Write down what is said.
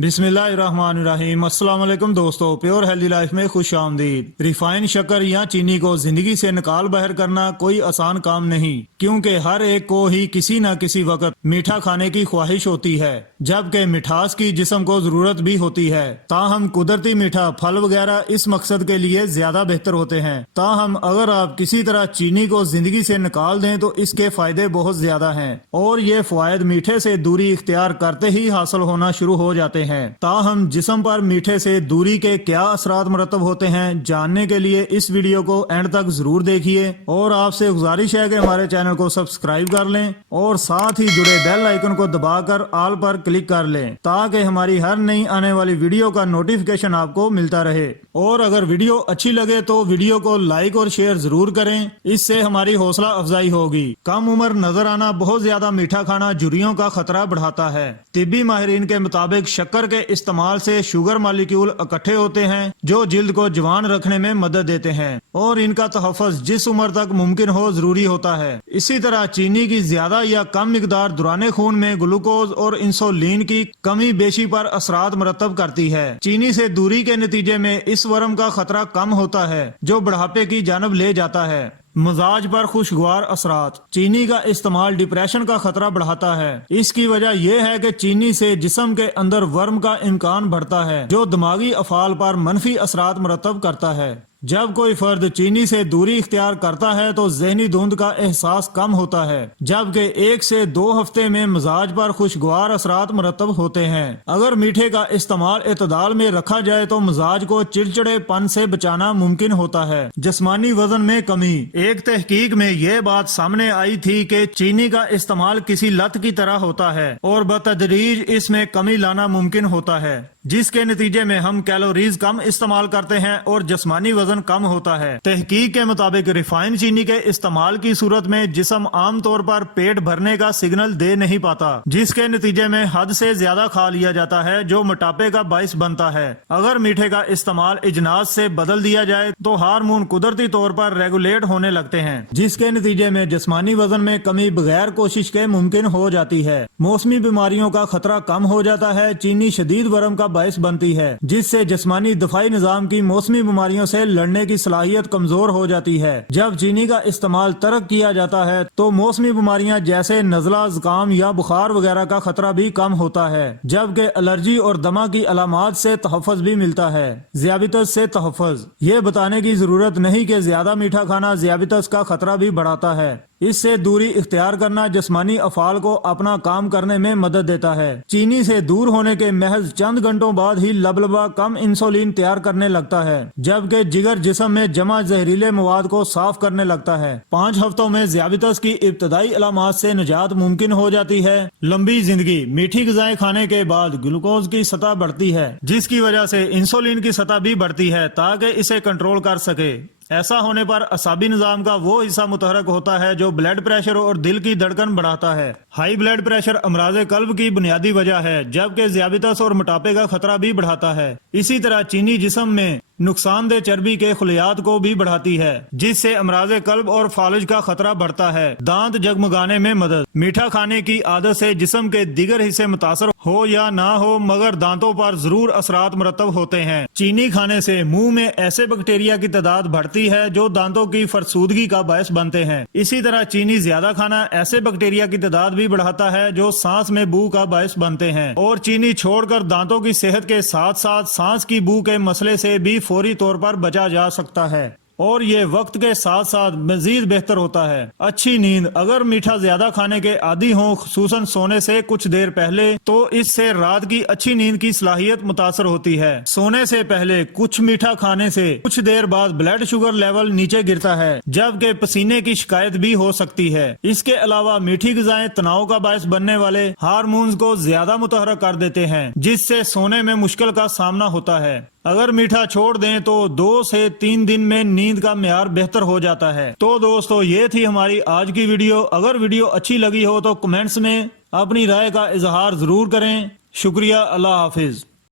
बिस्मिल्लाहिर्रहमानिर्रहीम। अस्सलाम वालेकुम दोस्तों, प्योर हेल्दी लाइफ में खुश आमदीद। रिफाइंड शक्कर या चीनी को जिंदगी से निकाल बहर करना कोई आसान काम नहीं, क्योंकि हर एक को ही किसी न किसी वक्त मीठा खाने की ख्वाहिश होती है, जबकि मिठास की जिस्म को जरूरत भी होती है। ताहम कुदरती मीठा फल वगैरह इस मकसद के लिए ज्यादा बेहतर होते हैं। ताहम अगर आप किसी तरह चीनी को जिंदगी से निकाल दें तो इसके फायदे बहुत ज्यादा हैं, और ये फायदे मीठे से दूरी इख्तियार करते ही हासिल होना शुरू हो जाते हैं। ताहम जिस्म पर मीठे से दूरी के क्या असरात मुरतब होते हैं, जानने के लिए इस वीडियो को एंड तक जरूर देखिए, और आपसे गुजारिश है कि हमारे चैनल को सब्सक्राइब कर लें और साथ ही जुड़े बेल आइकन को दबाकर ऑल पर क्लिक कर लें, ताकि हमारी हर नई आने वाली वीडियो का नोटिफिकेशन आपको मिलता रहे। और अगर वीडियो अच्छी लगे तो वीडियो को लाइक और शेयर जरूर करें, इससे हमारी हौसला अफजाई होगी। कम उम्र नजर आना, बहुत ज्यादा मीठा खाना झुर्रियों का खतरा बढ़ाता है। तिब्बी माहिरीन के मुताबिक शक्कर के इस्तेमाल से शुगर मॉलिक्यूल इकट्ठे होते हैं जो जिल्द को जवान रखने में मदद देते हैं, और इनका तहफ़्फ़ुज़ जिस उम्र तक मुमकिन हो जरूरी होता है। इसी तरह चीनी की ज्यादा या कम मिकदार दुराने खून में ग्लूकोज और इंसुलिन की कमी बेशी पर असरात मरतब करती है। चीनी से दूरी के नतीजे में इस वर्म का खतरा कम होता है जो बुढ़ापे की जानब ले जाता है। मिजाज पर खुशगवार असरात, चीनी का इस्तेमाल डिप्रेशन का खतरा बढ़ाता है। इसकी वजह यह है कि चीनी से जिस्म के अंदर वर्म का इम्कान बढ़ता है जो दिमागी अफाल पर मनफी असरात मरतब करता है। जब कोई फर्द चीनी से दूरी इख्तियार करता है तो जहनी धुंध का एहसास कम होता है, जबकि 1 से 2 हफ्ते में मिजाज पर खुशगवार असरात मरतब होते हैं। अगर मीठे का इस्तेमाल एतदाल में रखा जाए तो मिजाज को चिड़चिड़ेपन से बचाना मुमकिन होता है। जिस्मानी वजन में कमी, एक तहकीक में यह बात सामने आई थी कि चीनी का इस्तेमाल किसी लत की तरह होता है और बतदरीज इसमें कमी लाना मुमकिन होता है, जिसके नतीजे में हम कैलोरीज कम इस्तेमाल करते हैं और जिस्मानी वजन कम होता है। तहकीक के मुताबिक रिफाइंड चीनी के इस्तेमाल की सूरत में जिस्म आम तौर पर पेट भरने का सिग्नल दे नहीं पाता, जिसके नतीजे में हद से ज्यादा खा लिया जाता है जो मोटापे का बाइस बनता है। अगर मीठे का इस्तेमाल इजनास से बदल दिया जाए तो हार्मोन कुदरती तौर पर रेगुलेट होने लगते हैं, जिसके नतीजे में जिस्मानी वजन में कमी बगैर कोशिश के मुमकिन हो जाती है। मौसमी बीमारियों का खतरा कम हो जाता है। चीनी शदीद वर्म का बायस बनती है, जिससे जिस्मानी दफाई निजाम की मौसमी बीमारियों से लड़ने की सलाहियत कमजोर हो जाती है। जब चीनी का इस्तेमाल तर्क किया जाता है तो मौसमी बीमारियां जैसे नजला, जुकाम या बुखार वगैरह का खतरा भी कम होता है, जबकि एलर्जी और दमा की अलामात से तहफ़्फ़ुज़ भी मिलता है। ज़ियाबितस से तहफ़्फ़ुज़, ये बताने की जरूरत नहीं कि ज्यादा मीठा खाना ज़ियाबितस का खतरा भी बढ़ाता है। इससे दूरी इख्तियार करना जिस्मानी अफाल को अपना काम करने में मदद देता है। चीनी से दूर होने के महज चंद घंटों बाद ही लबलबा कम इंसुलिन तैयार करने लगता है, जबकि जिगर जिस्म में जमा जहरीले मवाद को साफ करने लगता है। 5 हफ्तों में ज़ियाबितस की इब्तदाई अलामात से निजात मुमकिन हो जाती है। लंबी जिंदगी, मीठी ग़िज़ाएं खाने के बाद ग्लूकोज की सतह बढ़ती है, जिसकी वजह से इंसुलिन की सतह भी बढ़ती है ताकि इसे कंट्रोल कर सके। ऐसा होने पर असाबी निजाम का वो हिस्सा मुतहरक होता है जो ब्लड प्रेशर और दिल की धड़कन बढ़ाता है। हाई ब्लड प्रेशर अमराज़े कल्ब की बुनियादी वजह है, जबकि ज़ियाबितस और मोटापे का खतरा भी बढ़ाता है। इसी तरह चीनी जिस्म में नुकसानदेह चर्बी के खुलियात को भी बढ़ाती है, जिससे अमराज़े कल्ब और फालज का खतरा बढ़ता है। दांत जगमगाने में मदद, मीठा खाने की आदत से जिस्म के दीगर हिस्से मुतासर हो या ना हो, मगर दांतों पर जरूर असरात मुरतब होते हैं। चीनी खाने से मुंह में ऐसे बैक्टीरिया की तादाद बढ़ती है जो दांतों की फरसूदगी का बायस बनते हैं। इसी तरह चीनी ज्यादा खाना ऐसे बैक्टीरिया की तादाद भी बढ़ाता है जो सांस में बू का बायस बनते हैं, और चीनी छोड़कर दांतों की सेहत के साथ साथ सांस की बू के मसले से भी फौरी तौर पर बचा जा सकता है, और ये वक्त के साथ साथ मजीद बेहतर होता है। अच्छी नींद, अगर मीठा ज्यादा खाने के आदी हों, खुसूसन सोने से कुछ देर पहले, तो इससे रात की अच्छी नींद की सलाहियत मुतासर होती है। सोने से पहले कुछ मीठा खाने से कुछ देर बाद ब्लड शुगर लेवल नीचे गिरता है, जबकि पसीने की शिकायत भी हो सकती है। इसके अलावा मीठी ग़िज़ाएं तनाव का बायस बनने वाले हार्मोन्स को ज्यादा मुतहरक कर देते हैं, जिससे सोने में मुश्किल का सामना होता है। अगर मीठा छोड़ दें तो 2 से 3 दिन में नींद का म्यार बेहतर हो जाता है। तो दोस्तों, ये थी हमारी आज की वीडियो। अगर वीडियो अच्छी लगी हो तो कमेंट्स में अपनी राय का इजहार जरूर करें। शुक्रिया। अल्लाह हाफिज।